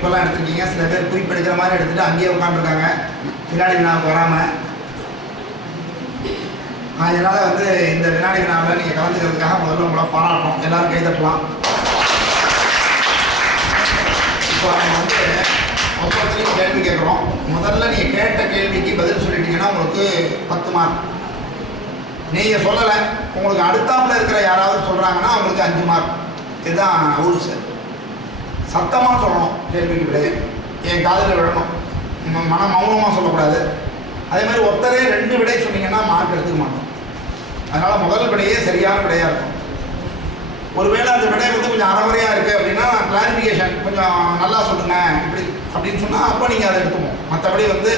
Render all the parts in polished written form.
குறிப்பெல்லாம் எடுத்துருக்கீங்க. சில பேர் குறிப்பு எடுக்கிற மாதிரி எடுத்துகிட்டு அங்கேயே உட்காந்துருக்காங்க வினாடி வினாவுக்கு வராமல். அதனால் வந்து இந்த வினாடி வினாவில் நீங்கள் கலந்துக்கிறதுக்காக முதல்ல உங்களை பாராட்டணும். எல்லோரும் கைதட்டலாம். இப்போ நம்ம வந்து ஒவ்வொருத்தரையும் கேள்வி கேட்குறோம். முதல்ல நீங்கள் கேட்ட கேள்விக்கு பதில் சொல்லிட்டீங்கன்னா உங்களுக்கு 10 மார்க். நீங்கள் சொல்லலை, உங்களுக்கு அடுத்தாப்பில் இருக்கிற யாராவது சொல்கிறாங்கன்னா அவங்களுக்கு 5 மார்க். இதுதான் ரூல்ஸு. சத்தமாக சொல்லணும் கேள்விக்கு விட, என் காதில் விடணும், மனம் மௌனமாக சொல்லக்கூடாது. அதே மாதிரி ஒருத்தரே 2 விடை சொன்னீங்கன்னா மார்க் எடுத்துக்க மாட்டோம். அதனால் முதல் விடையே சரியான விடையாக இருக்கும். ஒருவேளை அந்த விடை வந்து கொஞ்சம் அறகுறையாக இருக்குது அப்படின்னா கிளாரிஃபிகேஷன் கொஞ்சம் நல்லா சொல்லுங்கள் இப்படி அப்படின்னு சொன்னால் அப்போ நீங்கள் அதை எடுத்துப்போம். மற்றபடி வந்து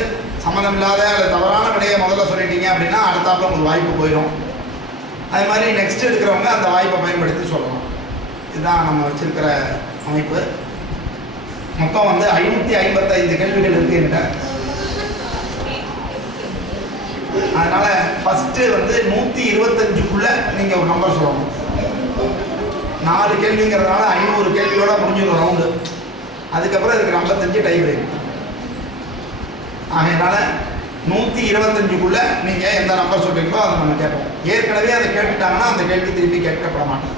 சம்மந்தம் இல்லாத அல்லது தவறான விடையை முதல்ல சொல்லிட்டீங்க அப்படின்னா அடுத்தாப்புல உங்களுக்கு வாய்ப்பு போயிடும். அது மாதிரி நெக்ஸ்ட் எடுக்கிறவங்க அந்த வாய்ப்பை பயன்படுத்தி சொல்லலாம். இதுதான் நம்ம வச்சுருக்கிற அமைப்பு. மொத்தம் வந்து 555 கேள்விகள் இருக்குன்ற. அதனால் ஃபஸ்ட்டு வந்து 125க்குள்ளே நீங்கள் ஒரு நம்பர் சொல்லணும். 4 கேள்விங்கிறதுனால 500 கேள்வியோட முடிஞ்சிடும் ரவுண்டு. அதுக்கப்புறம் இதுக்கு 55 டை பிரேக். ஆகையினால 125க்குள்ளே நீங்கள் எந்த நம்பர் சொல்கிறீங்களோ அதை நம்ம கேட்போம். ஏற்கனவே அதை கேட்டுட்டாங்கன்னா அந்த கேள்வி திருப்பி கேட்கப்பட மாட்டோம்.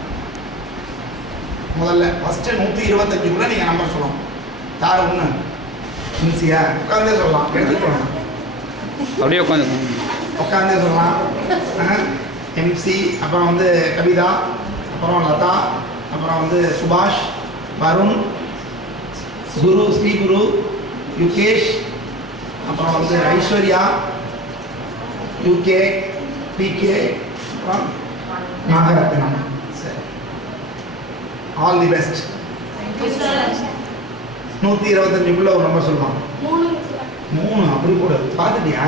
முதல்ல ஃபஸ்ட்டு 125க்குள்ளே நீங்கள் நம்பர் சொல்லணும். யார் ஒன்று இன்சியா உட்காந்தே சொல்லலாம், எடுத்துக்கணும் அப்படியே உட்காந்தே சொல்லலாம். எம்சி, அப்புறம் வந்து கவிதா, அப்புறம் லதா, அப்புறம் வந்து சுபாஷ், வருண், குரு, ஸ்ரீகுரு, யுகேஷ், அப்புறம் வந்து ஐஸ்வர்யா, யூகே, பிகே, அப்புறம் நாகரத்னம். சரி, ஆல் தி பெஸ்ட். 125க்குள்ள ஒரு நம்பர் சொல்லுவாங்க. 3 அப்படி கூட பார்த்துட்டியா?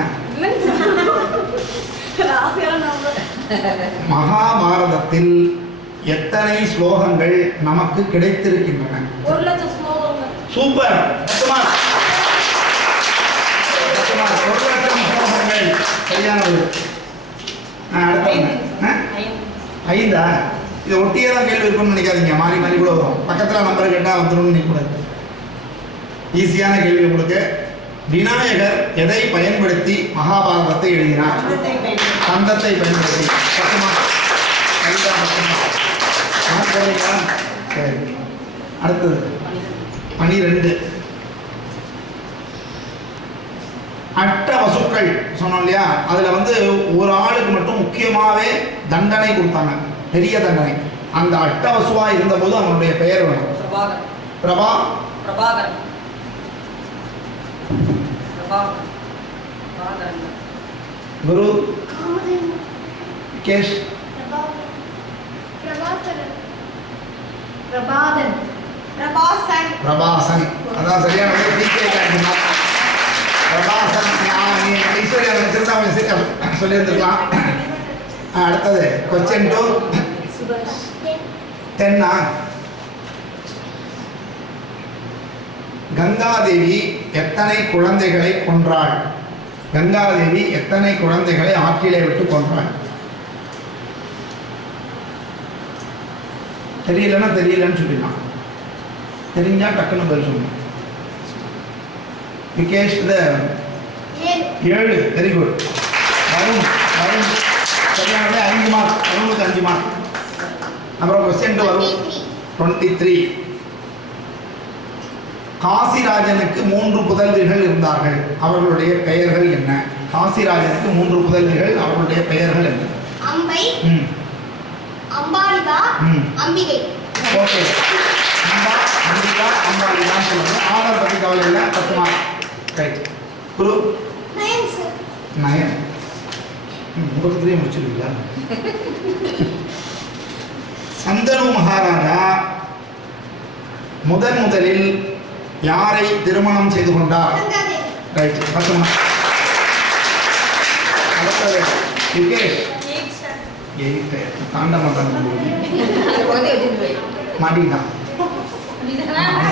மகாபாரதத்தில் எத்தனை ஸ்லோகங்கள் நமக்கு கிடைத்திருக்கின்றன? 1,00,000 ஸ்லோகங்கள். சூப்பர். 1,00,000 ஸ்லோகங்கள் சரியானது. ஐந்தா? இதை ஒட்டியே தான் கேள்வி இருக்குன்னு நினைக்காதீங்க. மாறி மாறி கூட வரும். பக்கத்தில் நம்பர் கேட்டால் வந்துடும் நினைக்கூடாது. ஈஸியான கேள்வி உங்களுக்கு. விநாயகர் எதை பயன்படுத்தி மகாபாரதத்தை எழுதினார்? கந்தத்தை பயன்படுத்தி. சரி, அடுத்தது 12. அட்ட வசுக்கள் சொன்னோம் இல்லையா? அதில் வந்து ஒரு ஆளுக்கு மட்டும் முக்கியமாகவே தண்டனை கொடுத்தாங்க, பெரிய தண்டனை. அந்த அட்ட வசுவாக இருந்தபோது அவனுடைய பெயர் வேணும். பிரபாகரன். குரு, கேஷ், பிரபாசன். அதான் சரியான பிரபாசன். ஐஸ்வர்யா சொல்லியிருந்துருக்கலாம். அடுத்தது கொஸ்டின் 2. 10. கங்காதேவி எத்தனை குழந்தைகளை கொன்றாள்? கங்காதேவி எத்தனை குழந்தைகளை ஆற்றிலே விட்டு கொன்றாள்? தெரியலன்னா தெரியலன்னு சொல்லிடலாம். தெரிஞ்சா டக்குன்னு பதில் சொல்லணும். விகேஷ் 7. Very good. வருண் சரியானது 5 மார்க். வருணுக்கு 5 மார்க். அப்புறம் கொஸ்டின் வரும் 23. காசிராஜனுக்கு 3 புதல்விகள் இருந்தார்கள். அவர்களுடைய பெயர்கள் என்ன? காசிராஜனுக்கு 3 புதல்விகள். அவர்களுடைய பெயர்கள் என்ன? அம்பை, அம்பாலிகா, அம்பிகை. ஓகே, அம்பிகா, அம்பாலிகா சொல்லுங்க. ஆர்டர் பற்றி கவலை இல்லை. 10 மார்க். ரைட். குரு, நயன். உங்களுக்கு முடிச்சிருக்கீங்களா? சந்தனு மகாராஜா முதலில் யாரை திருமணம் செய்து கொண்டார்? ரைட். 10 மார்க். அடுத்தது யுகேஷ். 8. தாண்ட மாட்டாங்க, மாட்டிக்கிட்டான்.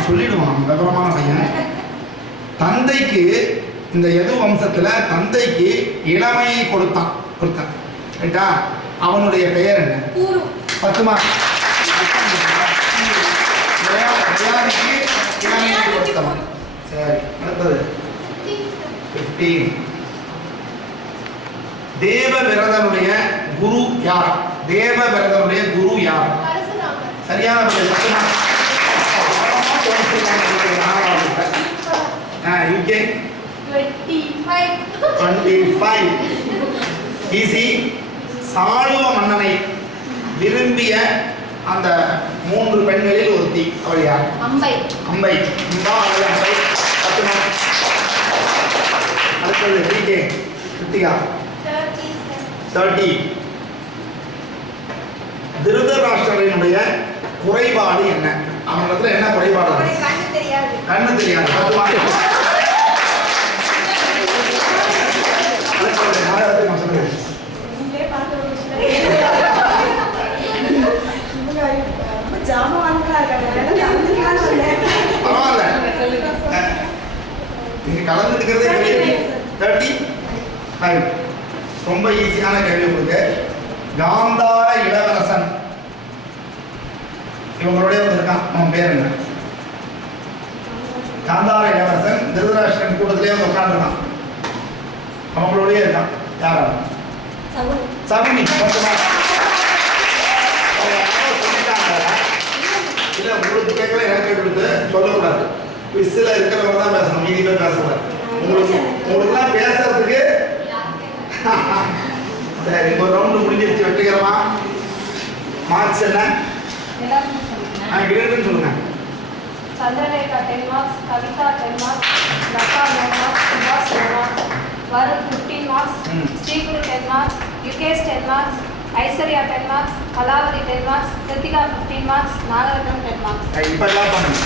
சொல்லிடுவான் விவரமான பையன். தந்தைக்கு இந்த எது வம்சத்தில் தந்தைக்கு இளமையை கொடுத்தான். ரைட்டா? அவனுடைய பெயர் என்ன? 10 மார்க். இளமையை புருஷோத்தமன். சரி, அடுத்தது 15. தேவவிரதனுடைய குரு யார்? தேவவிரதனுடைய குரு யார்? பரசுராமர். சரியான பதில். யூகே 25. ஈசி. சாளுவ மன்னனை விரும்பிய அந்த 3 பெண்களில் ஒருத்தி, அவள் யார்? அம்பை. அம்பை. அம்பை 10 மார்க். அடுத்தது டிகே கிருத்திகா 30. திருதராஷ்டிரனுடைய குறைபாடு என்ன? அவனிடத்துல என்ன குறைபாடு? கண்ணு தெரியாது. கண்ணு தெரியாது. 10 மார்க். அடுத்தது நாலாவது நான் சொல்லுங்க. நீங்களே பார்த்து ஒரு விஷயம். பரவாயில்ல, நீங்க கலந்துக்கிறதே பெரிய 35. ரொம்ப ஈஸியான கேள்வி உங்களுக்கு. காந்தார இளவரசன் இவங்களுடைய இருக்கான், அவன் பேர் என்ன? காந்தார இளவரசன் திருதராஷ்டிரன் கூட்டத்திலே வந்து உட்காந்துருக்கான், அவங்களுடைய இருக்கான். யார் அவன்? சகுனி. இல்ல, உங்களுக்கு கேட்கல, எனக்கு கொடுத்து சொல்லக்கூடாது. விசில இருக்கிறவங்க தான் பேசணும், மீதி பேர் பேசக்கூடாது. உங்களுக்குலாம் பேசுறதுக்கு சரி. ஒரு ரவுண்டு முடிஞ்சிருச்சு வெற்றிகரமா. மார்க்ஸ் என்ன? கிரேட்னு சொல்லுங்க. Chandralekha 10 marks, Kavita 10 marks, Lata 9 marks, Subhas 10 marks, Varun 15 marks, Sriguru 10 marks, Yukesh 10 marks, Aishwarya 10 marks, Kalavadi 10 marks, Kritika 15 marks, Nagaratnam 10 marks. இப்ப எல்லாம் பண்ணுங்க.